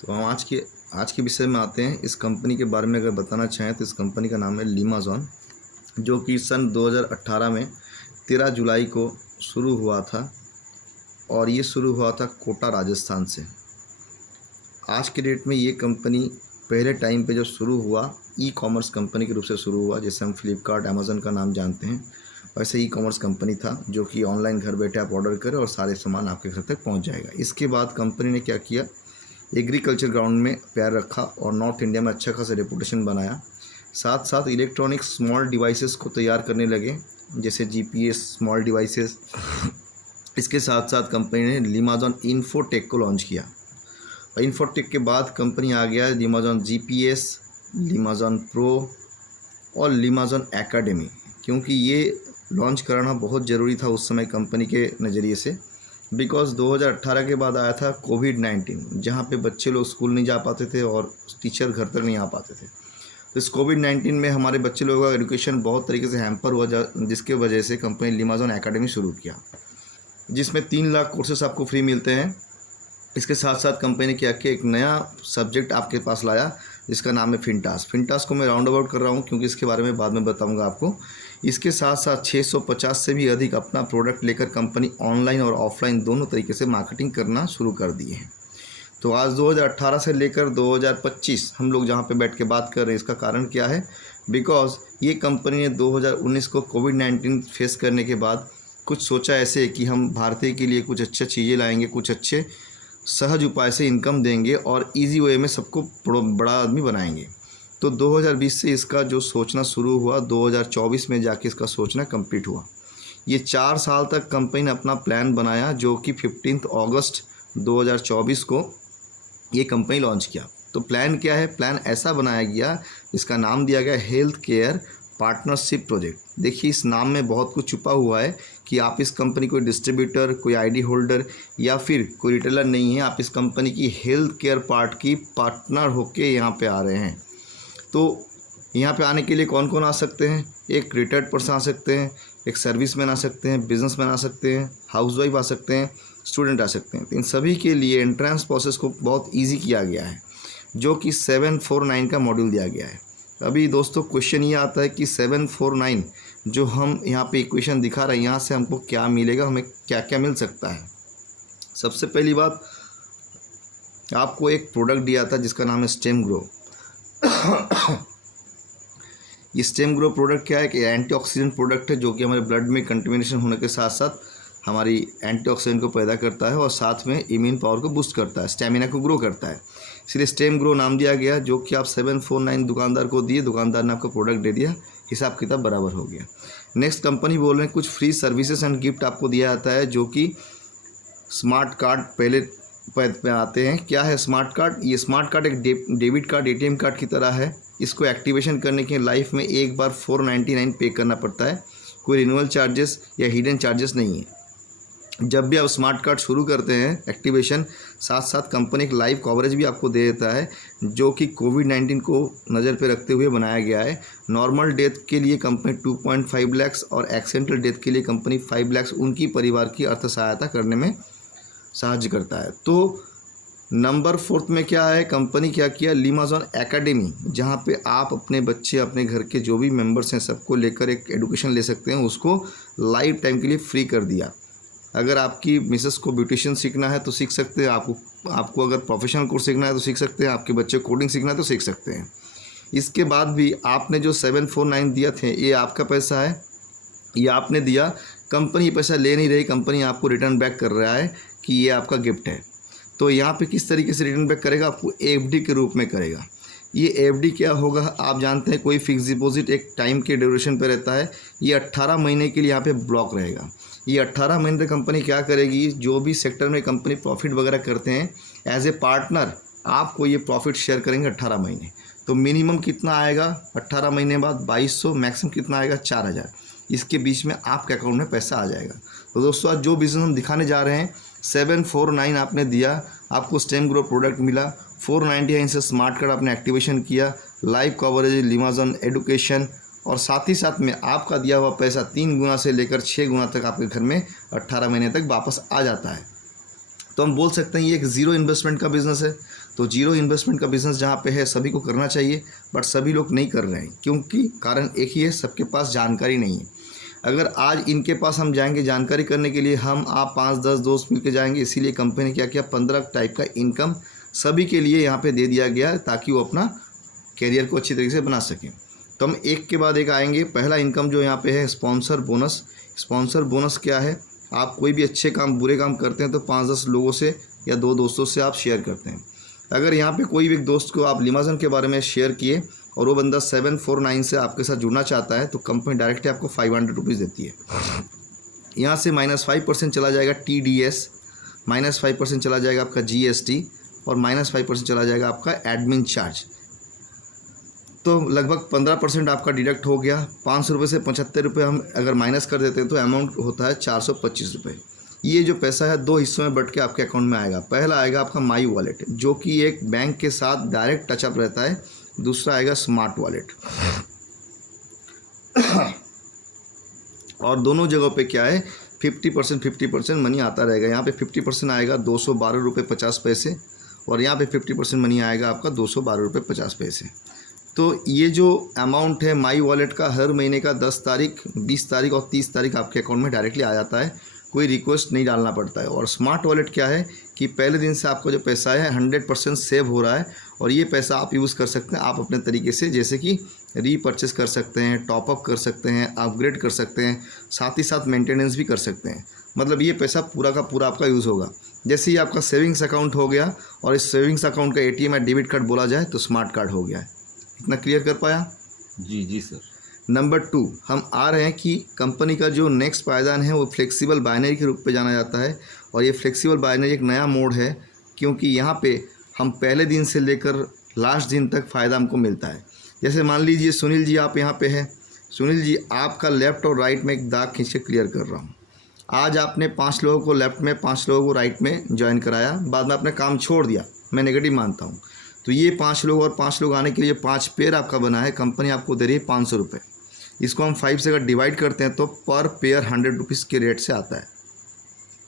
तो हम आज के विषय में आते हैं। इस कंपनी के बारे में अगर बताना चाहें तो इस कंपनी का नाम है लीमाज़ॉन, जो कि सन 2018 में 13 जुलाई को शुरू हुआ था और ये शुरू हुआ था कोटा राजस्थान से। आज के डेट में ये कंपनी पहले टाइम पे जो शुरू हुआ ई कॉमर्स कंपनी के रूप से शुरू हुआ, जैसे हम फ्लिपकार्ट अमेज़न का नाम जानते हैं, वैसे ई कॉमर्स कंपनी था जो कि ऑनलाइन घर बैठे आप ऑर्डर करें और सारे सामान आपके घर तक पहुंच जाएगा। इसके बाद कंपनी ने क्या किया, एग्रीकल्चर ग्राउंड में पैर रखा और नॉर्थ इंडिया में अच्छा खासा रेपुटेशन बनाया। साथ साथ इलेक्ट्रॉनिक स्मॉल डिवाइसेस को तैयार करने लगे, जैसे जीपीएस स्मॉल डिवाइसेस। इसके साथ साथ कंपनी ने लीमाज़ॉन इन्फोटेक को लॉन्च किया और इन्फोटेक के बाद कंपनी आ गया लीमाज़ॉन जीपीएस, लीमाज़ॉन प्रो और लीमाज़ॉन एकेडमी, क्योंकि ये लॉन्च कराना बहुत ज़रूरी था उस समय कंपनी के नज़रिए से। बिकॉज़ 2018 के बाद आया था कोविड-19, जहाँ पे बच्चे लोग स्कूल नहीं जा पाते थे और टीचर घर तक नहीं आ पाते थे। तो इस कोविड-19 में हमारे बच्चे लोगों का एजुकेशन बहुत तरीके से हैम्पर हुआ, जिसके वजह से कंपनी लीमाज़ॉन एकेडमी शुरू किया, जिसमें 3 लाख कोर्सेस आपको फ्री मिलते हैं। इसके साथ साथ कंपनी ने क्या किया, एक नया सब्जेक्ट आपके पास लाया जिसका नाम है फिनटास। फिनटास को मैं राउंड अबाउट कर रहा हूँ क्योंकि इसके बारे में बाद में बताऊंगा आपको। इसके साथ साथ 650 से भी अधिक अपना प्रोडक्ट लेकर कंपनी ऑनलाइन और ऑफलाइन दोनों तरीके से मार्केटिंग करना शुरू कर दिए हैं। तो आज 2018 से लेकर 2025 हम लोग जहाँ पे बैठ के बात कर रहे हैं, इसका कारण क्या है? बिकॉज़ ये कंपनी ने 2019 को कोविड-19 फेस करने के बाद कुछ सोचा ऐसे कि हम भारतीय के लिए कुछ अच्छा चीज़ें लाएंगे, कुछ अच्छे सहज उपाय से इनकम देंगे और इजी वे में सबको बड़ा आदमी बनाएंगे। तो 2020 से इसका जो सोचना शुरू हुआ, 2024 में जाके इसका सोचना कंप्लीट हुआ। ये 4 साल तक कंपनी ने अपना प्लान बनाया, जो कि 15 अगस्त 2024 को ये कंपनी लॉन्च किया। तो प्लान क्या है? प्लान ऐसा बनाया गया, इसका नाम दिया गया हेल्थ केयर पार्टनरशिप प्रोजेक्ट। देखिए, इस नाम में बहुत कुछ छुपा हुआ है कि आप इस कंपनी कोई डिस्ट्रीब्यूटर, कोई आईडी होल्डर या फिर कोई रिटेलर नहीं है। आप इस कंपनी की हेल्थ केयर पार्ट की पार्टनर होके यहाँ पे आ रहे हैं। तो यहाँ पे आने के लिए कौन कौन आ सकते हैं? एक रिटायर्ड पर्सन आ सकते हैं, एक सर्विसमैन आ सकते हैं, बिजनेसमैन आ सकते हैं, हाउसवाइफ आ सकते हैं, स्टूडेंट आ सकते हैं। तो इन सभी के लिए एंट्रेंस प्रोसेस को बहुत ईजी किया गया है, जो कि 749 का मॉड्यूल दिया गया है। अभी दोस्तों क्वेश्चन ये आता है कि 749 जो हम यहाँ पे इक्वेशन दिखा रहे हैं, यहाँ से हमको क्या मिलेगा, हमें क्या क्या मिल सकता है? सबसे पहली बात, आपको एक प्रोडक्ट दिया था जिसका नाम है स्टेम ग्रो। ये स्टेम ग्रो प्रोडक्ट क्या है कि एंटीऑक्सीडेंट प्रोडक्ट है, जो कि हमारे ब्लड में कंटेमिनेशन होने के साथ साथ हमारी एंटीऑक्सीडेंट को पैदा करता है और साथ में इम्यून पावर को बूस्ट करता है, स्टेमिना को ग्रो करता है। इसलिए स्टेम ग्रो नाम दिया गया, जो कि आप 749 दुकानदार को दिए, दुकानदार ने आपको प्रोडक्ट दे दिया, हिसाब किताब बराबर हो गया। नेक्स्ट कंपनी बोल रहे हैं कुछ फ्री सर्विसेज एंड गिफ्ट आपको दिया जाता है, जो कि स्मार्ट कार्ड पहले पे आते हैं। क्या है स्मार्ट कार्ड? ये स्मार्ट कार्ड एक डेबिट कार्ड, एटीएम कार्ड की तरह है। इसको एक्टिवेशन करने के लाइफ में एक बार 499 पे करना पड़ता है। कोई रिन्यूअल चार्जेस या हिडन चार्जेस नहीं है। जब भी आप स्मार्ट कार्ड शुरू करते हैं एक्टिवेशन, साथ साथ कंपनी एक लाइव कवरेज भी आपको दे देता है, जो कि कोविड-19 को नज़र पे रखते हुए बनाया गया है। नॉर्मल डेथ के लिए कंपनी 2.5 लाख और एक्सीडेंटल डेथ के लिए कंपनी 5 लाख उनकी परिवार की अर्थ सहायता करने में साहाय्य करता है। तो नंबर 4 में क्या है, कंपनी क्या किया, लीमाज़ॉन एकेडमी, जहाँ पे आप अपने बच्चे, अपने घर के जो भी मेंबर्स हैं, सबको लेकर एक एजुकेशन ले सकते हैं, उसको लाइफ टाइम के लिए फ्री कर दिया। अगर आपकी मिसेस को ब्यूटिशियन सीखना है तो सीख सकते हैं, आपको अगर प्रोफेशनल कोर्स सीखना है तो सीख सकते हैं, आपके बच्चे कोडिंग सीखना है तो सीख सकते हैं। इसके बाद भी आपने जो 749 दिया थे, ये आपका पैसा है, ये आपने दिया, कंपनी ये पैसा ले नहीं रही, कंपनी आपको रिटर्न बैक कर रहा है कि ये आपका गिफ्ट है। तो यहाँ पे किस तरीके से रिटर्न बैक करेगा? आपको एफडी के रूप में करेगा। ये एफडी क्या होगा? आप जानते हैं, कोई फिक्स डिपॉजिट एक टाइम के ड्यूरेशन पे रहता है। ये 18 महीने के लिए यहाँ पे ब्लॉक रहेगा। ये 18 महीने तक कंपनी क्या करेगी, जो भी सेक्टर में कंपनी प्रॉफिट वगैरह करते हैं, एज ए पार्टनर आपको ये प्रॉफिट शेयर करेंगे 18 महीने। तो मिनिमम कितना आएगा 18 महीने बाद? 2200। मैक्सिमम कितना आएगा? 4000। इसके बीच में आपके अकाउंट में पैसा आ जाएगा। तो दोस्तों, आज जो बिज़नेस हम दिखाने जा रहे हैं, 749 आपने दिया, आपको स्टेम ग्रो प्रोडक्ट मिला, 499 से स्मार्ट कार्ड आपने एक्टिवेशन किया, लाइव कवरेज, लीमाज़ॉन एडुकेशन, और साथ ही साथ में आपका दिया हुआ पैसा 3 गुना से लेकर 6 गुना तक आपके घर में 18 महीने तक वापस आ जाता है। तो हम बोल सकते हैं ये एक ज़ीरो इन्वेस्टमेंट का बिज़नेस है। तो जीरो इन्वेस्टमेंट का बिज़नेस जहाँ पे है सभी को करना चाहिए, बट सभी लोग नहीं कर रहे हैं, क्योंकि कारण एक ही है, सबके पास जानकारी नहीं है। अगर आज इनके पास हम जाएंगे जानकारी करने के लिए, हम आप 5-10 दोस्त मिलकर जाएंगे, इसीलिए कंपनी ने क्या किया, 15 टाइप का इनकम सभी के लिए यहाँ पे दे दिया गया ताकि वो अपना कैरियर को अच्छी तरीके से बना सकें। तो हम एक के बाद एक आएंगे। पहला इनकम जो यहाँ पे है स्पॉन्सर बोनस। स्पॉन्सर बोनस क्या है, आप कोई भी अच्छे काम बुरे काम करते हैं तो 5-10 लोगों से या 2 दोस्तों से आप शेयर करते हैं। अगर यहाँ पे कोई भी एक दोस्त को आप लिमाजन के बारे में शेयर किए और वो बंदा 749 से आपके साथ जुड़ना चाहता है तो कंपनी डायरेक्टली आपको 500 रुपीज़ देती है। यहाँ से -5% चला जाएगा TDS, -5% चला जाएगा आपका GST और -5% चला जाएगा आपका एडमिन चार्ज। तो लगभग 15% आपका डिडक्ट हो गया। 500 रुपये से 75 रुपये हम अगर माइनस कर देते हैं तो अमाउंट होता है 425 रुपये। ये जो पैसा है 2 हिस्सों में बट के आपके अकाउंट में आएगा। पहला आएगा आपका माई वॉलेट, जो कि एक बैंक के साथ डायरेक्ट टचअप रहता है। दूसरा आएगा स्मार्ट वॉलेट। और दोनों जगहों पे क्या है, 50% मनी आता रहेगा। यहाँ पे 50% आएगा 212 रुपये 50 पैसे और यहाँ पे 50% मनी आएगा आपका 212 रुपये 50 पैसे। तो ये जो अमाउंट है माई वॉलेट का हर महीने का 10 तारीख, 20 तारीख और 30 तारीख आपके अकाउंट में डायरेक्टली आ जाता है, कोई रिक्वेस्ट नहीं डालना पड़ता है। और स्मार्ट वॉलेट क्या है कि पहले दिन से आपका जो पैसा है 100% सेव हो रहा है और ये पैसा आप यूज़ कर सकते हैं आप अपने तरीके से, जैसे कि रीपर्चेस कर सकते हैं, टॉपअप कर सकते हैं, अपग्रेड कर सकते हैं, साथ ही साथ मेंटेनेंस भी कर सकते हैं। मतलब ये पैसा पूरा का पूरा आपका यूज़ होगा। जैसे ही आपका सेविंग्स अकाउंट हो गया और इस सेविंग्स अकाउंट का ATM या डेबिट कार्ड बोला जाए तो स्मार्ट कार्ड हो गया है। इतना क्लियर कर पाया? जी सर। नंबर 2 हम आ रहे हैं कि कंपनी का जो नेक्स्ट पायदान है वो फ्लेक्सिबल बाइनरी के रूप में जाना जाता है। और ये फ्लेक्सिबल बाइनरी एक नया मोड है, क्योंकि यहाँ पे हम पहले दिन से लेकर लास्ट दिन तक फ़ायदा हमको मिलता है। जैसे मान लीजिए सुनील जी आप यहाँ पे हैं। सुनील जी आपका लेफ़्ट और राइट में एक दाग खींच के क्लियर कर रहा हूँ। आज आपने 5 लोगों को लेफ़्ट में, 5 लोगों को राइट में ज्वाइन कराया, बाद में आपने काम छोड़ दिया, मैं नेगेटिव मानता हूँ। तो ये 5 लोग और 5 लोग आने के लिए 5 पेयर आपका बना है, कंपनी आपको दे रही है 500 रुपये। इसको हम 5 से अगर डिवाइड करते हैं तो पर पेयर 100 रुपीज़ के रेट से आता है।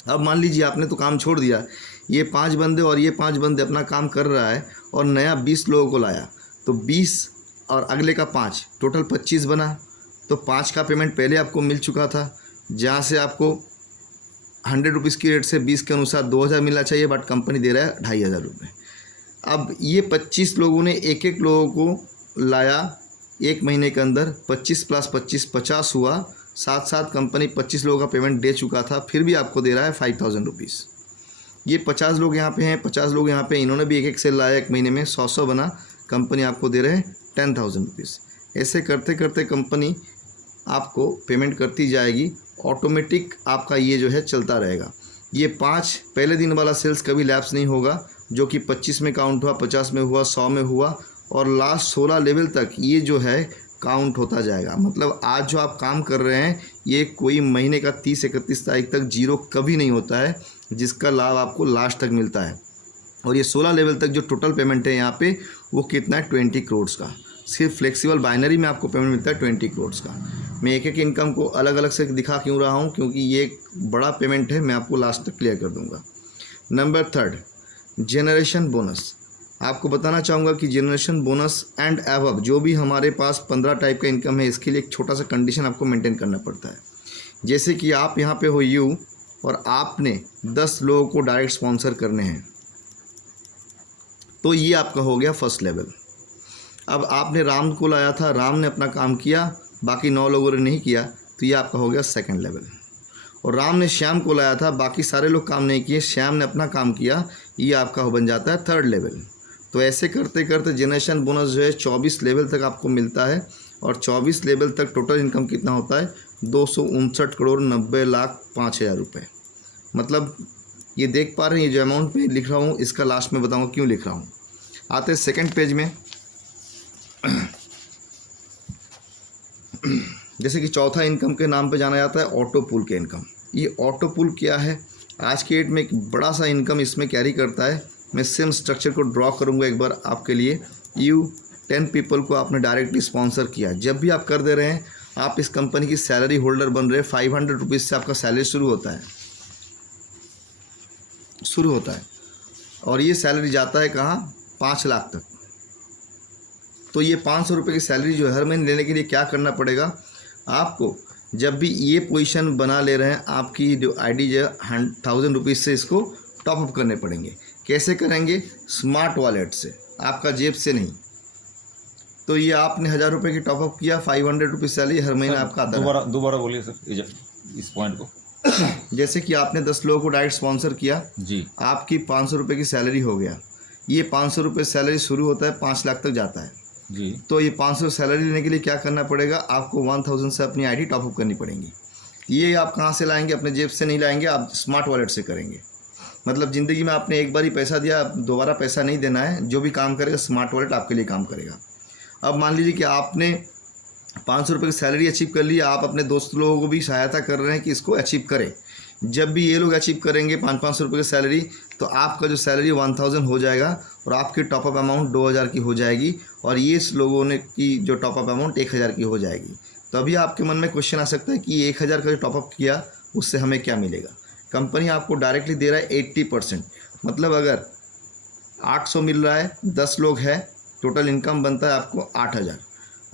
अब मान लीजिए आपने तो काम छोड़ दिया, ये 5 बंदे और ये 5 बंदे अपना काम कर रहा है और नया 20 लोगों को लाया, तो 20 और अगले का 5, टोटल 25 बना। तो 5 का पेमेंट पहले आपको मिल चुका था, जहाँ से आपको 100 रुपीज़ की रेट से 20 के अनुसार 2000 मिलना चाहिए, बट कंपनी दे रहा है 2500 रुपये। अब ये 25 लोगों ने एक लोगों को लाया एक महीने के अंदर, 25 + 25 50 हुआ। साथ साथ कंपनी 25 लोगों का पेमेंट दे चुका था, फिर भी आपको दे रहा है 5000 रुपीज़। ये 50 लोग यहाँ पे हैं, 50 लोग यहाँ पे, इन्होंने भी एक सेल लाया एक महीने में, 100 बना, कंपनी आपको दे रहे हैं 10,000 रुपीज़। ऐसे करते करते कंपनी आपको पेमेंट करती जाएगी, ऑटोमेटिक आपका ये जो है चलता रहेगा। ये 5 पहले दिन वाला सेल्स कभी लैप्स नहीं होगा, जो कि 25 में काउंट हुआ, 50 में हुआ, 100 में हुआ और लास्ट 16 लेवल तक ये जो है काउंट होता जाएगा। मतलब आज जो आप काम कर रहे हैं ये कोई महीने का 30-31 तारीख तक जीरो कभी नहीं होता है, जिसका लाभ आपको लास्ट तक मिलता है। और ये 16 लेवल तक जो टोटल पेमेंट है यहाँ पे वो कितना है, 20 करोड़ का। सिर्फ फ्लेक्सिबल बाइनरी में आपको पेमेंट मिलता है 20 करोड़ का। मैं एक इनकम को अलग अलग से दिखा क्यों रहा हूँ, क्योंकि ये एक बड़ा पेमेंट है, मैं आपको लास्ट तक क्लियर कर दूँगा। Number 3 generation bonus. आपको बताना चाहूँगा कि जनरेशन बोनस एंड एबव जो भी हमारे पास 15 टाइप का इनकम है, इसके लिए एक छोटा सा कंडीशन आपको मेंटेन करना पड़ता है। जैसे कि आप यहाँ पे हो यू और आपने 10 लोगों को डायरेक्ट स्पॉन्सर करने हैं, तो ये आपका हो गया फर्स्ट लेवल। अब आपने राम को लाया था, राम ने अपना काम किया, बाकी 9 लोगों ने नहीं किया, तो ये आपका हो गया सेकेंड लेवल। और राम ने श्याम को लाया था, बाकी सारे लोग काम नहीं किए, श्याम ने अपना काम किया, ये आपका बन जाता है थर्ड लेवल। तो ऐसे करते करते जनरेशन बोनस जो है 24 लेवल तक आपको मिलता है। और 24 लेवल तक टोटल इनकम कितना होता है, 259,90,05,000 रुपये। मतलब ये देख पा रहे हैं, ये जो अमाउंट में लिख रहा हूँ इसका लास्ट में बताऊँगा क्यों लिख रहा हूँ। आते हैं सेकेंड पेज में। जैसे कि चौथा इनकम के नाम पे जाना जाता है ऑटो पूल के इनकम। ये ऑटो पूल क्या है, आज के डेट में एक बड़ा सा इनकम इसमें कैरी करता है। मैं सेम स्ट्रक्चर को ड्रॉ करूंगा एक बार आपके लिए। 10 पीपल को आपने डायरेक्टली स्पॉन्सर किया, जब भी आप कर दे रहे हैं आप इस कंपनी की सैलरी होल्डर बन रहे हैं। 500 रुपीज़ से आपका सैलरी शुरू होता है। शुरू होता है और ये सैलरी जाता है कहाँ, 5 लाख तक। तो ये 500 रुपये की सैलरी जो है हर महीने लेने के लिए क्या करना पड़ेगा आपको, जब भी ये पोजीशन बना ले रहे हैं आपकी जो आईडी जो 1000 रुपीज़ से इसको टॉपअप करने पड़ेंगे। कैसे करेंगे, स्मार्ट वॉलेट से, आपका जेब से नहीं। तो ये आपने 1000 रुपये की टॉपअप किया, 500 रुपीज़ सैलरी हर महीने आपका आता है। दोबारा बोलिए सर इस पॉइंट को। जैसे कि आपने 10 लोगों को डायरेक्ट स्पॉन्सर किया जी, आपकी 500 रुपये की सैलरी हो गया। ये 500 रुपये सैलरी शुरू होता है 5 लाख तक जाता है जी। तो ये 500 सैलरी लेने के लिए क्या करना पड़ेगा आपको, 1000 से अपनी आईडी टॉपअप करनी पड़ेगी। ये आप कहाँ से लाएंगे, अपने जेब से नहीं लाएंगे, आप स्मार्ट वॉलेट से करेंगे। मतलब ज़िंदगी में आपने एक बार ही पैसा दिया, दोबारा पैसा नहीं देना है। जो भी काम करेगा स्मार्ट वॉलेट आपके लिए काम करेगा। अब मान लीजिए कि आपने 500 रुपये की सैलरी अचीव कर ली, आप अपने दोस्त लोगों को भी सहायता कर रहे हैं कि इसको अचीव करें। जब भी ये लोग अचीव करेंगे 500 रुपये की सैलरी, तो आपका जो सैलरी 1000 हो जाएगा और आपकी टॉपअप अमाउंट 2000 की हो जाएगी और ये लोगों ने की जो टॉपअप अमाउंट 1000 की हो जाएगी। तो अभी आपके मन में क्वेश्चन आ सकता है कि 1000 का जो टॉपअप किया उससे हमें क्या मिलेगा। कंपनी आपको डायरेक्टली दे रहा है 80%। मतलब अगर 800 मिल रहा है, 10 लोग हैं, टोटल इनकम बनता है आपको 8000।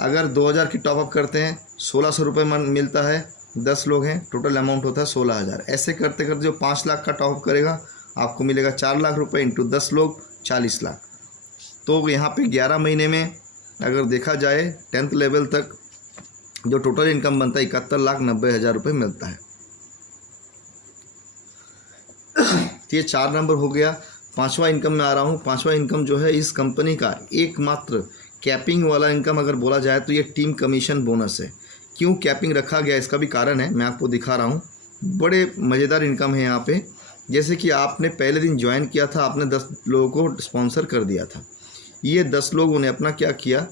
अगर 2000 की टॉपअप करते हैं 1600 रुपये मिलता है, 10 लोग हैं, टोटल अमाउंट होता है 16000। ऐसे करते करते जो 5 लाख का टॉपअप करेगा आपको मिलेगा 4 लाख रुपये इंटू 10 लोग 40 लाख। तो यहाँ पे 11 महीने में अगर देखा जाए 10th लेवल तक जो टोटल इनकम बनता है 71,90,000 रुपये मिलता है। तो ये 4 नंबर हो गया। 5वां इनकम में आ रहा हूँ। 5वां इनकम जो है इस कंपनी का एकमात्र कैपिंग वाला इनकम अगर बोला जाए तो ये टीम कमीशन बोनस है। क्यों कैपिंग रखा गया इसका भी कारण है, मैं आपको दिखा रहा हूँ। बड़े मज़ेदार इनकम है यहाँ पे। जैसे कि आपने पहले दिन ज्वाइन किया था, आपने 10 लोगों को स्पॉन्सर कर दिया था। ये 10 लोगों ने अपना क्या किया,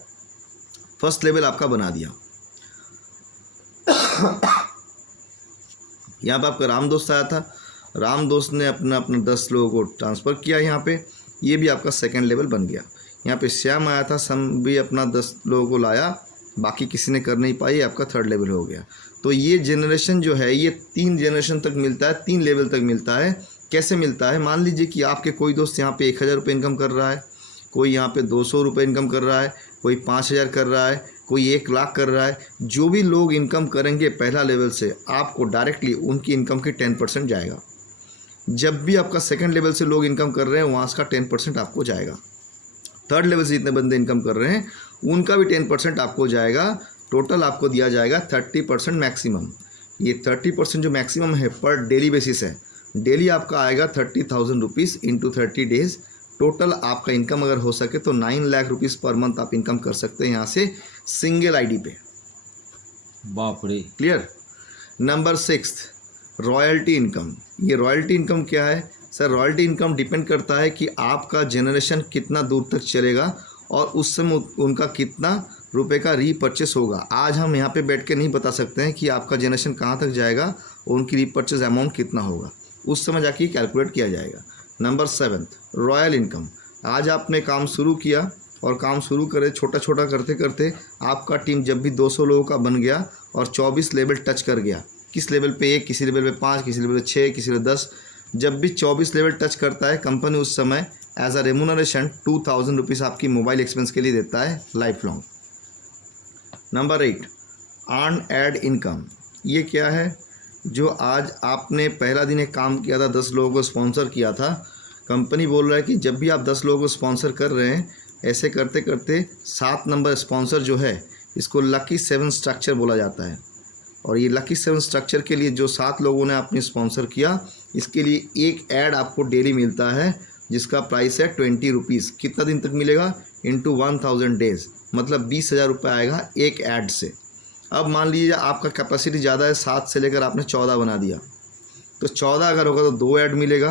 फर्स्ट लेवल आपका बना दिया। यहाँ पर आपका राम दोस्त आया था, राम दोस्त ने अपना 10 लोगों को ट्रांसफ़र किया यहाँ पे, ये भी आपका सेकंड लेवल बन गया। यहाँ पे श्याम आया था, सम भी अपना 10 लोगों को लाया, बाकी किसी ने कर नहीं पाई, आपका थर्ड लेवल हो गया। तो ये जनरेशन जो है ये 3 जनरेशन तक मिलता है, 3 लेवल तक मिलता है। कैसे मिलता है, मान लीजिए कि आपके कोई दोस्त यहाँ पे 1000 रुपये इनकम कर रहा है, कोई यहाँ पे 200 रुपये इनकम कर रहा है, कोई 5000 कर रहा है, कोई 1 लाख कर रहा है। जो भी लोग इनकम करेंगे पहला लेवल से, आपको डायरेक्टली उनकी इनकम के 10% जाएगा। जब भी आपका सेकंड लेवल से लोग इनकम कर रहे हैं वहाँ का 10% आपको जाएगा। थर्ड लेवल से जितने बंदे इनकम कर रहे हैं उनका भी 10% आपको जाएगा। टोटल आपको दिया जाएगा 30% मैक्सिमम। ये 30% जो मैक्सिमम है पर डेली बेसिस है। डेली आपका आएगा 30,000 रुपीज़ इंटू 30 डेज़। टोटल आपका इनकम अगर हो सके तो 9 लाख रुपीज़ पर मंथ आप इनकम कर सकते हैं यहाँ से सिंगल आईडी पे। बाप रे। क्लियर। Number 6 royalty income. ये रॉयल्टी इनकम क्या है सर? रॉयल्टी इनकम डिपेंड करता है कि आपका जनरेशन कितना दूर तक चलेगा और उस समय उनका कितना रुपए का रीपरचेस होगा। आज हम यहाँ पे बैठ के नहीं बता सकते हैं कि आपका जनरेशन कहाँ तक जाएगा और उनकी रीपरचेस अमाउंट कितना होगा, उस समय जाके कैलकुलेट किया जाएगा। Number 7 royal income. आज आपने काम शुरू किया और काम शुरू करे छोटा छोटा करते करते आपका टीम जब भी 200 लोगों का बन गया और 24 लेवल टच कर गया, किस लेवल पे 1, किसी लेवल पे 5, किसी लेवल पे 6, किसी लेवल 10, जब भी 24 लेवल टच करता है कंपनी उस समय एज अ रेमुनरेशन 2000 रुपीज़ आपकी मोबाइल एक्सपेंस के लिए देता है life long. Number 8 earned income. ये क्या है? जो आज आपने पहला दिन एक काम किया था, 10 लोगों को स्पॉन्सर किया था, कंपनी बोल रहा है कि जब भी आप 10 लोगों को स्पॉन्सर कर रहे हैं, ऐसे करते करते 7 नंबर स्पॉन्सर जो है इसको लकी 7 स्ट्रक्चर बोला जाता है। और ये लकी 7 स्ट्रक्चर के लिए जो 7 लोगों ने आपने स्पॉन्सर किया, इसके लिए एक ऐड आपको डेली मिलता है जिसका प्राइस है 20 रुपीज़। कितना दिन तक मिलेगा? इंटू 1000 डेज़, मतलब 20,000 रुपये आएगा एक ऐड से। अब मान लीजिए आपका कैपेसिटी ज़्यादा है, 7 से लेकर आपने 14 बना दिया, तो 14 अगर होगा तो 2 ऐड मिलेगा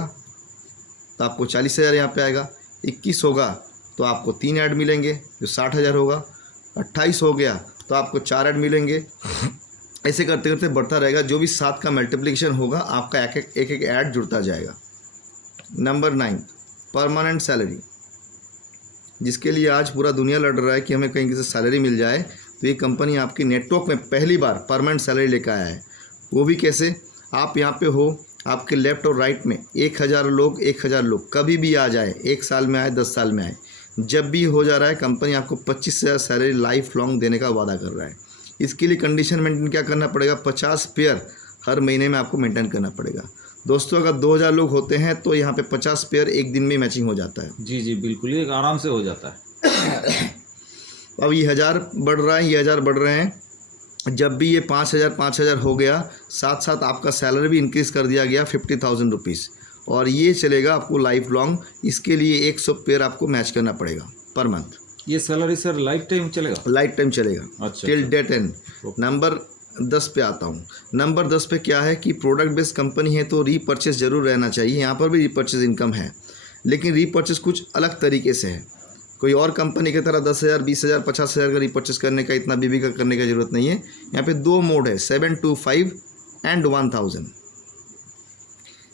तो आपको 40,000 यहाँ पे आएगा। 21 होगा तो आपको 3 ऐड मिलेंगे जो 60,000 होगा। 28 हो गया तो आपको 4 ऐड मिलेंगे। ऐसे करते करते बढ़ता रहेगा। जो भी 7 का मल्टीप्लिकेशन होगा आपका एक एक ऐड जुड़ता जाएगा। नंबर 9 परमानेंट सैलरी, जिसके लिए आज पूरा दुनिया लड़ रहा है कि हमें कहीं से सैलरी मिल जाए। तो ये कंपनी आपकी नेटवर्क में पहली बार परमानेंट सैलरी लेकर आया है। वो भी कैसे? आप यहाँ पे हो, आपके लेफ्ट और राइट में 1000 लोग 1000 लोग कभी भी आ जाए, 1 साल में आए 10 साल में आए, जब भी हो जा रहा है, कंपनी आपको 25,000 सैलरी लाइफ लॉन्ग देने का वादा कर रहा है। इसके लिए कंडीशन मेंटेन क्या करना पड़ेगा, 50 पेयर हर महीने में आपको मेंटेन करना पड़ेगा। दोस्तों अगर 2000 लोग होते हैं तो यहाँ पे 50 पेयर एक दिन में मैचिंग हो जाता है। जी जी बिल्कुल, ये आराम से हो जाता है। अब ये 1000 बढ़ रहा है, ये 1000 बढ़ रहे हैं। जब भी ये 5000 हो गया, साथ साथ आपका सैलरी भी इंक्रीज़ कर दिया गया 50,000 रुपीज़, और ये चलेगा आपको लाइफ लॉन्ग। इसके लिए 100 पेयर आपको मैच करना पड़ेगा पर मंथ। ये सैलरी सर लाइफ टाइम चलेगा? लाइफ टाइम चलेगा, अच्छा, टिल डेट एंड। नंबर 10 पे आता हूँ। नंबर 10 पे क्या है कि प्रोडक्ट बेस्ड कंपनी है तो रीपर्चेस जरूर रहना चाहिए। यहाँ पर भी रीपर्चेस इनकम है, लेकिन रीपर्चेस कुछ अलग तरीके से है। कोई और कंपनी की तरह 10,000 20,000 50,000 का रीपर्चेस करने का, इतना बीबी का करने का ज़रूरत नहीं है। यहाँ पे 2 मोड है, 725 एंड 1000।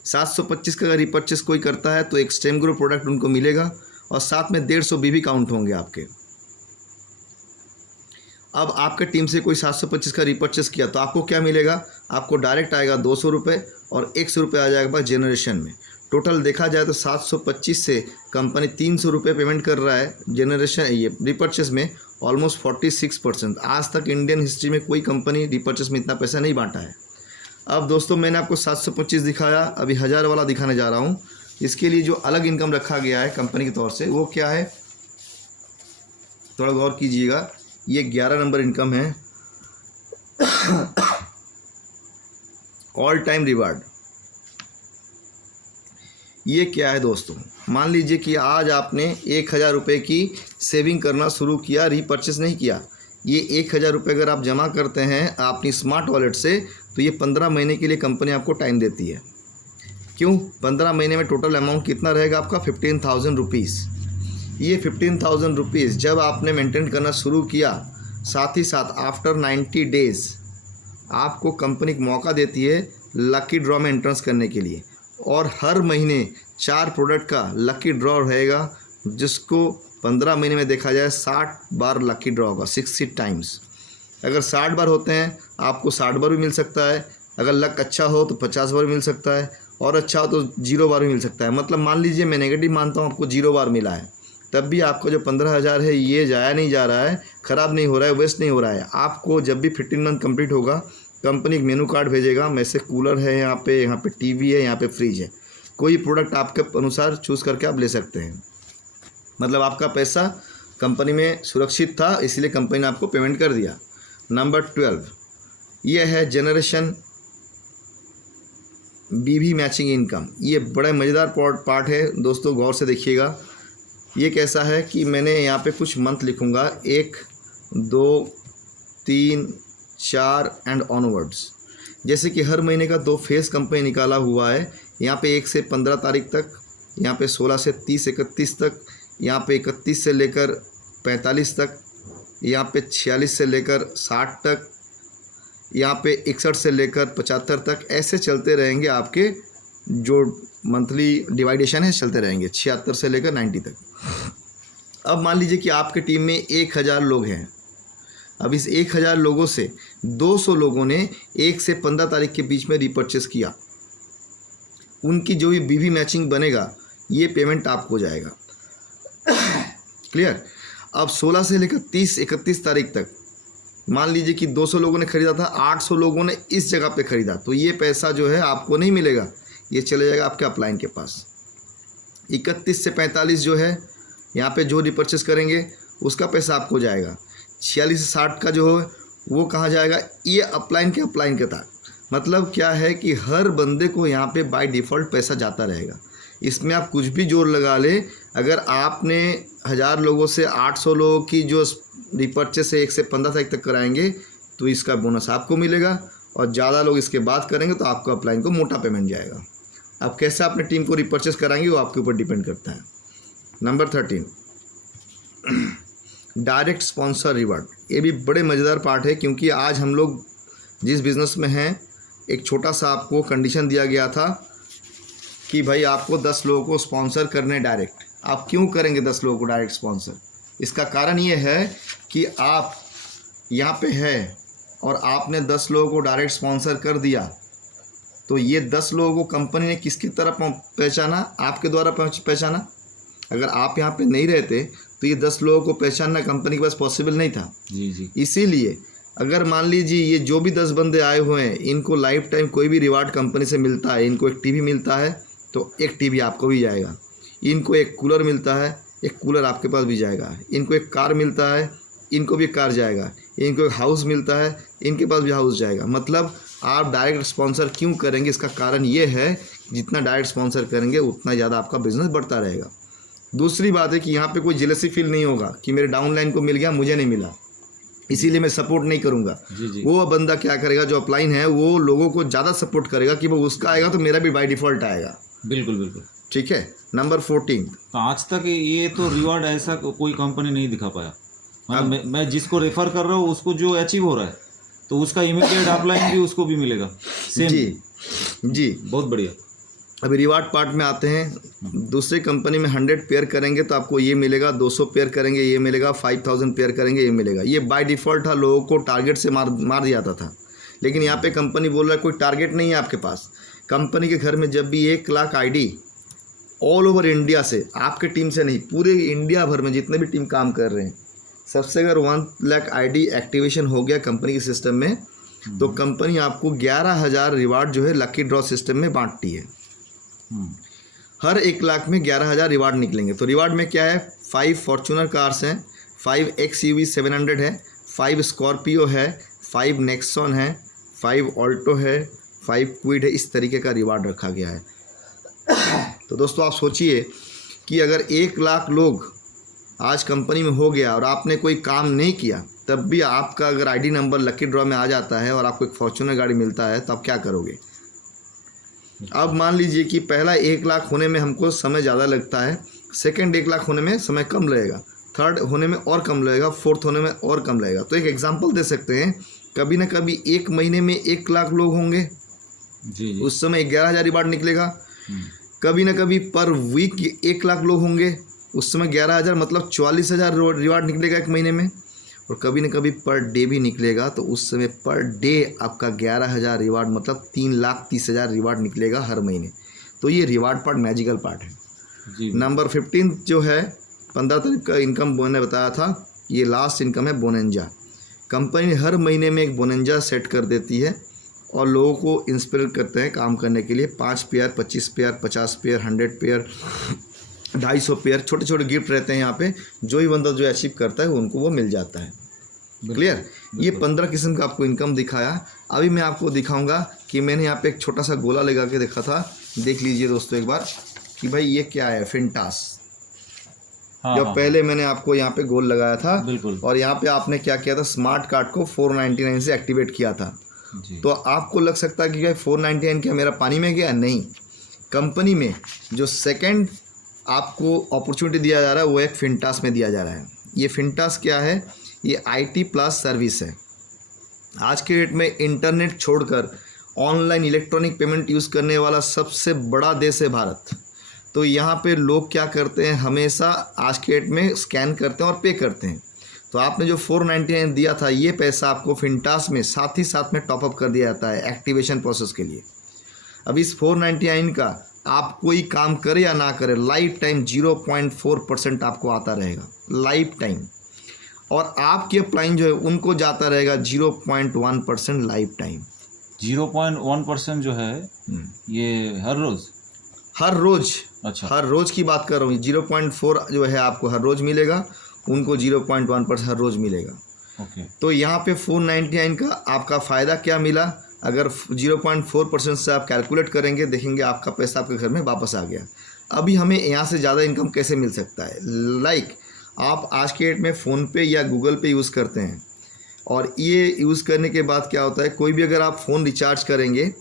725 का अगर रीपर्चेस कोई करता है तो एक स्टेम ग्रो प्रोडक्ट उनको मिलेगा, और साथ में 150 बीबी काउंट होंगे आपके। अब आपके टीम से कोई 725 का रीपर्चेस किया तो आपको क्या मिलेगा, आपको डायरेक्ट आएगा 200 रुपये और 100 रुपये आ जाएगा जेनरेशन में। टोटल देखा जाए तो 725 से कंपनी 300 रुपये पेमेंट कर रहा है जेनरेशन, ये रिपर्चेस में ऑलमोस्ट 46%। आज तक इंडियन हिस्ट्री में कोई कंपनी रिपर्चेस में इतना पैसा नहीं बांटा है। अब दोस्तों मैंने आपको 725 दिखाया, अभी 1000 वाला दिखाने जा रहा हूँ। इसके लिए जो अलग इनकम रखा गया है कंपनी के तौर से, वो क्या है, थोड़ा गौर कीजिएगा। ये 11 नंबर इनकम है, ऑल टाइम रिवार्ड। ये क्या है दोस्तों, मान लीजिए कि आज आपने 1000 रुपये की सेविंग करना शुरू किया, रीपर्चेस नहीं किया। ये 1000 रुपये अगर आप जमा करते हैं अपनी स्मार्ट वॉलेट से, तो ये 15 महीने के लिए कंपनी आपको टाइम देती है। क्यों? 15 महीने में टोटल अमाउंट कितना रहेगा आपका, 15,000 रुपीज़। ये 15,000 रुपीज़ जब आपने मेंटेन करना शुरू किया, साथ ही साथ आफ्टर 90 डेज़ आपको कंपनी मौका देती है लकी ड्रॉ में एंट्रेंस करने के लिए, और हर महीने 4 प्रोडक्ट का लकी ड्रॉ रहेगा, जिसको 15 महीने में देखा जाए 60 बार लकी ड्रॉ होगा, 60 टाइम्स। अगर 60 बार होते हैं आपको 60 बार भी मिल सकता है, अगर लक अच्छा हो तो 50 बार मिल सकता है, और अच्छा हो तो 0 बार भी मिल सकता है। मतलब मान लीजिए मैं नेगेटिव मानता हूँ, आपको 0 बार मिला है, तब भी आपका जो 15,000 है ये जाया नहीं जा रहा है, ख़राब नहीं हो रहा है, वेस्ट नहीं हो रहा है। आपको जब भी 15 मंथ कंप्लीट होगा, कंपनी एक मेनू कार्ड भेजेगा, में से कूलर है, यहाँ पे टीवी है, यहाँ पे फ्रिज है, कोई प्रोडक्ट आपके अनुसार चूज़ करके आप ले सकते हैं। मतलब आपका पैसा कंपनी में सुरक्षित था, इसलिए कंपनी ने आपको पेमेंट कर दिया। नंबर 12 ये है जनरेशन बीवी मैचिंग इनकम। ये बड़ा मज़ेदार पार्ट है दोस्तों, गौर से देखिएगा। ये कैसा है कि मैंने यहाँ पे कुछ मंथ लिखूँगा, 1 2 3 4 एंड ऑनवर्ड्स। जैसे कि हर महीने का 2 फेज़ कंपनी निकाला हुआ है। यहाँ पे 1 से 15 तारीख तक, यहाँ पे 16 से 30 31 तक, यहाँ पे 31 से लेकर 45 तक, यहाँ पे 46 से लेकर 60 तक, यहाँ पे 61 से लेकर 75 तक। ऐसे चलते रहेंगे आपके जो मंथली डिवाइडेशन है, चलते रहेंगे 76 से लेकर 90 तक। अब मान लीजिए कि आपके टीम में 1000 लोग हैं। अब इस 1000 लोगों से 200 लोगों ने 1 से 15 तारीख के बीच में रीपर्चेस किया। उनकी जो भी बीवी मैचिंग बनेगा, ये पेमेंट आपको जाएगा। क्लियर? अब 16 से लेकर 30-31 तारीख तक मान लीजिए कि 200 लोगों ने ख़रीदा था, 800 लोगों ने इस जगह पे ख़रीदा, तो ये पैसा जो है आपको नहीं मिलेगा, ये चले जाएगा आपके अपलाइन के पास। 31 से 45 जो है, यहाँ पे जो रिपर्चेस करेंगे उसका पैसा आपको जाएगा। 46 से 60 का जो है वो कहाँ जाएगा, ये अपलाइन के तहत। मतलब क्या है कि हर बंदे को यहाँ पे बाय डिफ़ॉल्ट पैसा जाता रहेगा। इसमें आप कुछ भी जोर लगा ले, अगर आपने 1000 लोगों से 800 लोगों की जो रिपर्चेस है 1 से 15 तारीख तक कराएंगे, तो इसका बोनस आपको मिलेगा, और ज़्यादा लोग इसके बाद करेंगे तो आपको अपलाइन को मोटा पेमेंट जाएगा। अब कैसे अपने टीम को रिपर्चेस कराएंगे वो आपके ऊपर डिपेंड करता है। Number 13 direct sponsor reward. ये भी बड़े मज़ेदार पार्ट है, क्योंकि आज हम लोग जिस बिज़नेस में हैं, एक छोटा सा आपको कंडीशन दिया गया था कि भाई आपको 10 लोगों को स्पॉन्सर करने डायरेक्ट। आप क्यों करेंगे 10 लोगों को डायरेक्ट स्पॉन्सर? इसका कारण ये है कि आप यहाँ पे है और आपने 10 लोगों को डायरेक्ट स्पॉन्सर कर दिया, तो ये 10 लोगों को कंपनी ने किसकी तरह पहचाना? आपके द्वारा पहचाना। अगर आप यहाँ पे नहीं रहते तो ये 10 लोगों को पहचानना कंपनी के पास पॉसिबल नहीं था। जी जी। इसीलिए अगर मान लीजिए ये जो भी 10 बंदे आए हुए हैं, इनको लाइफ टाइम कोई भी रिवार्ड कंपनी से मिलता है, इनको एक टीवी मिलता है तो एक टीवी आपको भी जाएगा, इनको एक कूलर मिलता है, एक कूलर आपके पास भी जाएगा, इनको एक कार मिलता है, इनको भी कार जाएगा, इनको एक हाउस मिलता है, इनके पास भी हाउस जाएगा। मतलब आप डायरेक्ट स्पॉन्सर क्यों करेंगे? इसका कारण ये है जितना डायरेक्ट स्पॉन्सर करेंगे उतना ज़्यादा आपका बिजनेस बढ़ता रहेगा। दूसरी बात है कि यहाँ पे कोई जेलसी फील नहीं होगा कि मेरे डाउनलाइन को मिल गया, मुझे नहीं मिला, इसीलिए मैं सपोर्ट नहीं करूँगा। जी जी। वो बंदा क्या करेगा, जो अपलाइन है वो लोगों को ज़्यादा सपोर्ट करेगा कि वो उसका आएगा तो मेरा भी बाय डिफ़ॉल्ट आएगा। बिल्कुल बिल्कुल। ठीक है। नंबर 14, तो आज तक ये तो रिवार्ड ऐसा कोई कंपनी नहीं दिखा पाया। मतलब मैं जिसको रेफर कर रहा हूँ उसको जो अचीव हो रहा है तो उसका इमीडिएट अपलाइन भी उसको भी मिलेगा सेम। जी बहुत बढ़िया। अभी रिवार्ड पार्ट में आते हैं। दूसरी कंपनी में 100 पेयर करेंगे तो आपको ये मिलेगा, 200 पेयर करेंगे ये मिलेगा, 5000 पेयर करेंगे ये मिलेगा। ये बाय डिफ़ॉल्ट था, लोगों को टारगेट से मार दिया जाता था। लेकिन यहाँ पे कंपनी बोल रहा है कोई टारगेट नहीं है आपके पास। कंपनी के घर में जब भी 1 lakh ID all over India से, आपके टीम से नहीं, पूरे इंडिया भर में जितने भी टीम काम कर रहे हैं, सबसे अगर 1 लाख आईडी एक्टिवेशन हो गया कंपनी के सिस्टम में तो कंपनी आपको 11,000 रिवार्ड जो है लकी ड्रॉ सिस्टम में बांटती है। हर 1 लाख में 11,000 रिवार्ड निकलेंगे। तो रिवार्ड में क्या है? 5 फॉर्चूनर कार्स हैं, 5 XUV 700 है, 5 स्कॉर्पियो है, 5 नेक्सॉन है, 5 ऑल्टो है, 5 क्विड है। इस तरीके का रिवार्ड रखा गया है। तो दोस्तों आप सोचिए कि अगर 1 लाख लोग आज कंपनी में हो गया और आपने कोई काम नहीं किया, तब भी आपका अगर आईडी नंबर लकी ड्रॉ में आ जाता है और आपको एक फॉर्चूनर गाड़ी मिलता है तो आप क्या करोगे? अब मान लीजिए कि पहला 1 लाख होने में हमको समय ज़्यादा लगता है, सेकंड 1 लाख होने में समय कम लगेगा, थर्ड होने में और कम लगेगा, फोर्थ होने में और कम लगेगा। तो एक एग्जांपल दे सकते हैं, कभी ना कभी 1 महीने में 1 लाख लोग होंगे, जी जी। उस समय 11,000 रिवार्ड निकलेगा। कभी ना कभी पर वीक 1 लाख लोग होंगे, उस समय 11,000 मतलब 44,000 रिवार्ड निकलेगा 1 महीने में। और कभी न कभी पर डे भी निकलेगा तो उस समय पर डे आपका 11,000 रिवार्ड मतलब 3,30,000 रिवार्ड निकलेगा हर महीने। तो ये रिवार्ड पार्ट मैजिकल पार्ट है। जी। नंबर 15 जो है 15 तारीख का इनकम मैंने बताया था, ये लास्ट इनकम है बोनेंजा। कंपनी हर महीने में एक बोनेंजा सेट कर देती है और लोगों को इंस्पायर करते हैं काम करने के लिए। 5 pair, 25 pair, 50 pair, 100 pair, 250 pair, छोटे छोटे गिफ्ट रहते हैं यहाँ पे। जो ही बंदा जो अचीव करता है उनको वो मिल जाता है। क्लियर? ये 15 किस्म का आपको इनकम दिखाया। अभी मैं आपको दिखाऊंगा कि मैंने यहाँ पे एक छोटा सा गोला लगा के देखा था। देख लीजिए दोस्तों एक बार कि भाई ये क्या है, फिंटास। जो पहले मैंने आपको यहाँ पे गोल लगाया था, बिल्कुल। और यहाँ पे आपने क्या किया था, स्मार्ट कार्ड को 499 से एक्टिवेट किया था। जी। तो आपको लग सकता है कि भाई 499 क्या मेरा पानी में गया? नहीं, कंपनी में जो सेकेंड आपको अपॉर्चुनिटी दिया जा रहा है वो एक फिंटास में दिया जा रहा है। ये फिंटास क्या है? ये IT प्लस सर्विस है। आज के डेट में इंटरनेट छोड़कर ऑनलाइन इलेक्ट्रॉनिक पेमेंट यूज़ करने वाला सबसे बड़ा देश है भारत। तो यहाँ पे लोग क्या करते हैं, हमेशा आज के डेट में स्कैन करते हैं और पे करते हैं। तो आपने जो 499 दिया था, ये पैसा आपको फिंटास में साथ ही साथ में टॉपअप कर दिया जाता है एक्टिवेशन प्रोसेस के लिए। अब इस 499 का आप कोई काम करे या ना करे, लाइफ टाइम 0.4% आपको आता रहेगा लाइफ टाइम। और आपके अपलाइन जो है उनको जाता रहेगा 0.1% लाइफ टाइम। 0.1% जो है ये हर रोज? अच्छा, हर रोज़ की बात कर रहा हूँ। 0.4 जो है आपको हर रोज़ मिलेगा, उनको 0.1% हर रोज़ मिलेगा। ओके। तो यहाँ पे 499 का आपका फ़ायदा क्या मिला? अगर 0.4% से आप कैलकुलेट करेंगे, देखेंगे आपका पैसा आपके घर में वापस आ गया। अभी हमें यहाँ से ज़्यादा इनकम कैसे मिल सकता है? लाइक आप आज के डेट में फ़ोनपे या गूगल पे यूज़ करते हैं, और ये यूज़ करने के बाद क्या होता है, कोई भी अगर आप फ़ोन रिचार्ज करेंगे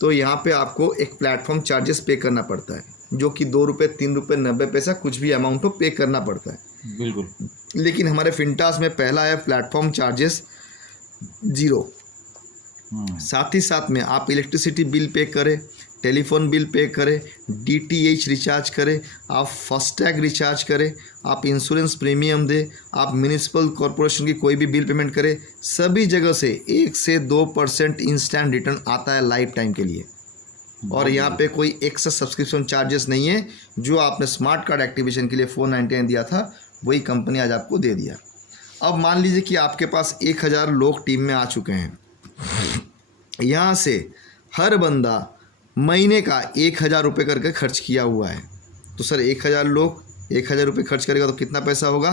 तो यहाँ पे आपको एक प्लेटफॉर्म चार्जेस पे करना पड़ता है, जो कि 2 रुपये, 3 रुपये, 90 पैसा, कुछ भी अमाउंट हो पे करना पड़ता है। बिल्कुल। लेकिन हमारे फिंटास में पहला है प्लेटफॉर्म चार्जेस 0। साथ ही साथ में आप इलेक्ट्रिसिटी बिल पे करें, टेलीफोन बिल पे करें, DTH रिचार्ज करें, आप फास्टैग रिचार्ज करें, आप इंश्योरेंस प्रीमियम दें, आप म्यूनिसिपल कॉरपोरेशन की कोई भी बिल पेमेंट करें, सभी जगह से 1 से 2% इंस्टेंट रिटर्न आता है लाइफ टाइम के लिए। और यहाँ पे कोई एक्स्ट्रा सब्सक्रिप्शन चार्जेस नहीं है। जो आपने स्मार्ट कार्ड एक्टिवेशन के लिए 499 दिया था वही कंपनी आज आपको दे दिया। अब मान लीजिए कि आपके पास 1000 लोग टीम में आ चुके हैं। यहाँ से हर बंदा महीने का 1000 रुपये करके खर्च किया हुआ है। तो सर 1000 लोग 1000 रुपये खर्च करेगा तो कितना पैसा होगा?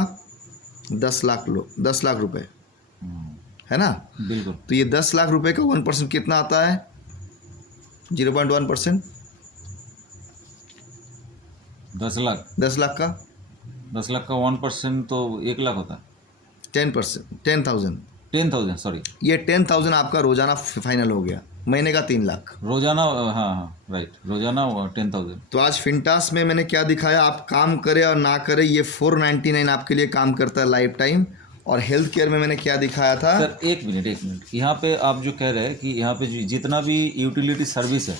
10 लाख लोग 10 लाख रुपए, है ना? बिल्कुल। तो ये 10 लाख रुपए का 1% कितना आता है? 0.1%। 10 लाख 10 लाख का 10 लाख का 1% तो 1 लाख होता है। 10%, 10,000। 10,000 सॉरी, ये 10,000 आपका रोजाना फाइनल हो गया, महीने का 3 लाख। रोजाना। हाँ हाँ राइट, रोजाना 10,000। तो आज फिंटास में मैंने क्या दिखाया, आप काम करें और ना करें ये 499 आपके लिए काम करता है लाइफ टाइम। और हेल्थ केयर में मैंने क्या दिखाया था? सर एक मिनट, यहाँ पे आप जो कह रहे हैं कि यहाँ पे जितना भी यूटिलिटी सर्विस है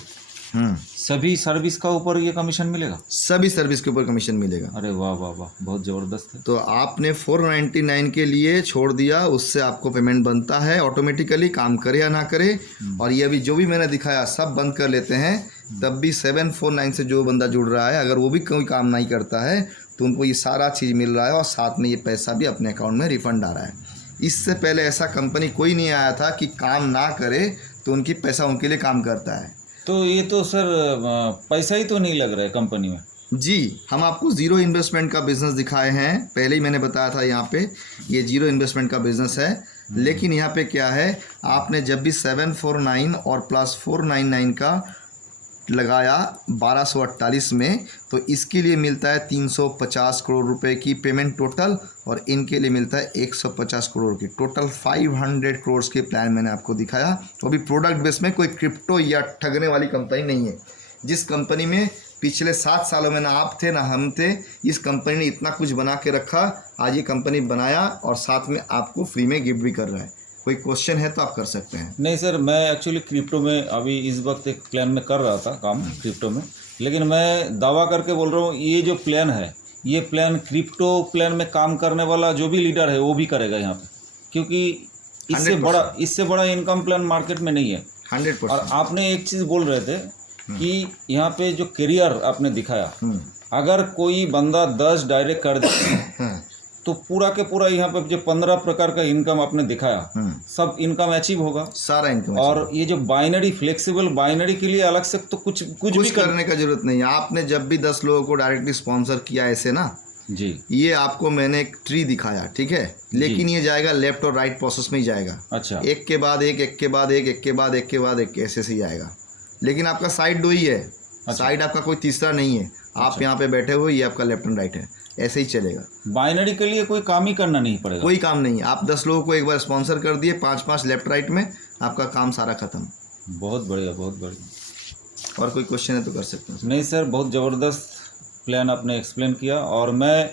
सभी सर्विस का ऊपर ये कमीशन मिलेगा? सभी सर्विस के ऊपर कमीशन मिलेगा। अरे वाह वाह वाह, बहुत ज़बरदस्त है। तो आपने 499 के लिए छोड़ दिया, उससे आपको पेमेंट बनता है ऑटोमेटिकली, काम करे या ना करे। और ये अभी जो भी मैंने दिखाया सब बंद कर लेते हैं, तब भी 749 से जो बंदा जुड़ रहा है अगर वो भी कोई काम नहीं करता है तो उनको ये सारा चीज़ मिल रहा है और साथ में ये पैसा भी अपने अकाउंट में रिफंड आ रहा है। इससे पहले ऐसा कंपनी कोई नहीं आया था कि काम ना करे तो उनकी पैसा उनके लिए काम करता है। तो ये तो सर पैसा ही तो नहीं लग रहा है कंपनी में। जी, हम आपको ज़ीरो इन्वेस्टमेंट का बिज़नेस दिखाए हैं, पहले ही मैंने बताया था यहाँ पे ये ज़ीरो इन्वेस्टमेंट का बिज़नेस है। लेकिन यहाँ पे क्या है, आपने जब भी 749 और प्लस 499 का लगाया 1248 में, तो इसके लिए मिलता है 350 करोड़ रुपए की पेमेंट टोटल, और इनके लिए मिलता है 150 करोड़ की टोटल 500 करोड़ के प्लान मैंने आपको दिखाया। वो भी प्रोडक्ट बेस में, कोई क्रिप्टो या ठगने वाली कंपनी नहीं है। जिस कंपनी में पिछले 7 सालों में ना आप थे ना हम थे, इस कंपनी ने इतना कुछ बना के रखा, आज ये कंपनी बनाया और साथ में आपको फ्री में गिफ्ट भी कर रहा है। कोई क्वेश्चन है तो आप कर सकते हैं। नहीं सर, मैं एक्चुअली क्रिप्टो में अभी इस वक्त एक प्लान में कर रहा था काम क्रिप्टो में, लेकिन मैं दावा करके बोल रहा हूँ ये जो प्लान है, ये प्लान क्रिप्टो प्लान में काम करने वाला जो भी लीडर है वो भी करेगा यहाँ पे, क्योंकि इससे बड़ा इनकम प्लान मार्केट में नहीं है। 100%। और आपने एक चीज़ बोल रहे थे कि यहाँ पे जो करियर आपने दिखाया, अगर कोई बंदा 10 डायरेक्ट कर दे तो पूरा के पूरा यहाँ पे जो 15 प्रकार का इनकम आपने दिखाया सब इनकम अचीव होगा, सारा इनकम। और ये जो बाइनरी फ्लेक्सिबल बाइनरी के लिए अलग से तो कुछ भी करने का जरूरत नहीं है। आपने जब भी 10 लोगों को डायरेक्टली स्पॉन्सर किया ऐसे ना जी, ये आपको मैंने एक ट्री दिखाया, ठीक है, लेकिन ये जाएगा लेफ्ट और राइट प्रोसेस में ही जाएगा। अच्छा, एक के बाद एक, एक के बाद एक, एक के बाद एक के बाद एक, ऐसे से ही जाएगा। लेकिन आपका साइड 2 ही है। अच्छा। साइड आपका कोई तीसरा नहीं है। आप यहाँ पे बैठे हुए, ये आपका लेफ्ट एंड राइट है, ऐसे ही चलेगा। बाइनरी के लिए कोई काम ही करना नहीं पड़ेगा, कोई काम नहीं। आप 10 लोगों को एक बार स्पॉन्सर कर दिए, 5-5 लेफ्ट राइट में, आपका काम सारा खत्म। बहुत बढ़िया, बहुत बढ़िया। और कोई क्वेश्चन है तो कर सकते हैं। नहीं सर, बहुत ज़बरदस्त प्लान आपने एक्सप्लेन किया, और मैं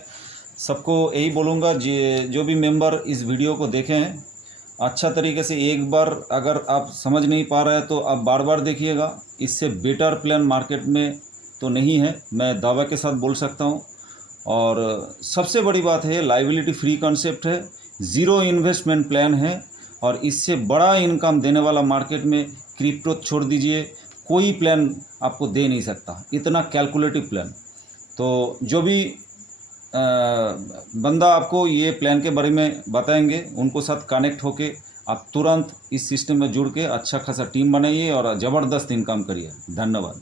सबको यही बोलूँगा जो भी मेंबर इस वीडियो को देखें, अच्छा तरीके से एक बार अगर आप समझ नहीं पा रहे हैं तो आप बार बार देखिएगा। इससे बेटर प्लान मार्केट में तो नहीं है, मैं दावा के साथ बोल सकता हूँ। और सबसे बड़ी बात है, लायबिलिटी फ्री कॉन्सेप्ट है, ज़ीरो इन्वेस्टमेंट प्लान है, और इससे बड़ा इनकम देने वाला मार्केट में क्रिप्टो छोड़ दीजिए, कोई प्लान आपको दे नहीं सकता, इतना कैलकुलेटिव प्लान। तो जो भी बंदा आपको ये प्लान के बारे में बताएंगे, उनको साथ कनेक्ट होके आप तुरंत इस सिस्टम में जुड़ के अच्छा खासा टीम बनाइए और ज़बरदस्त इनकम करिए। धन्यवाद।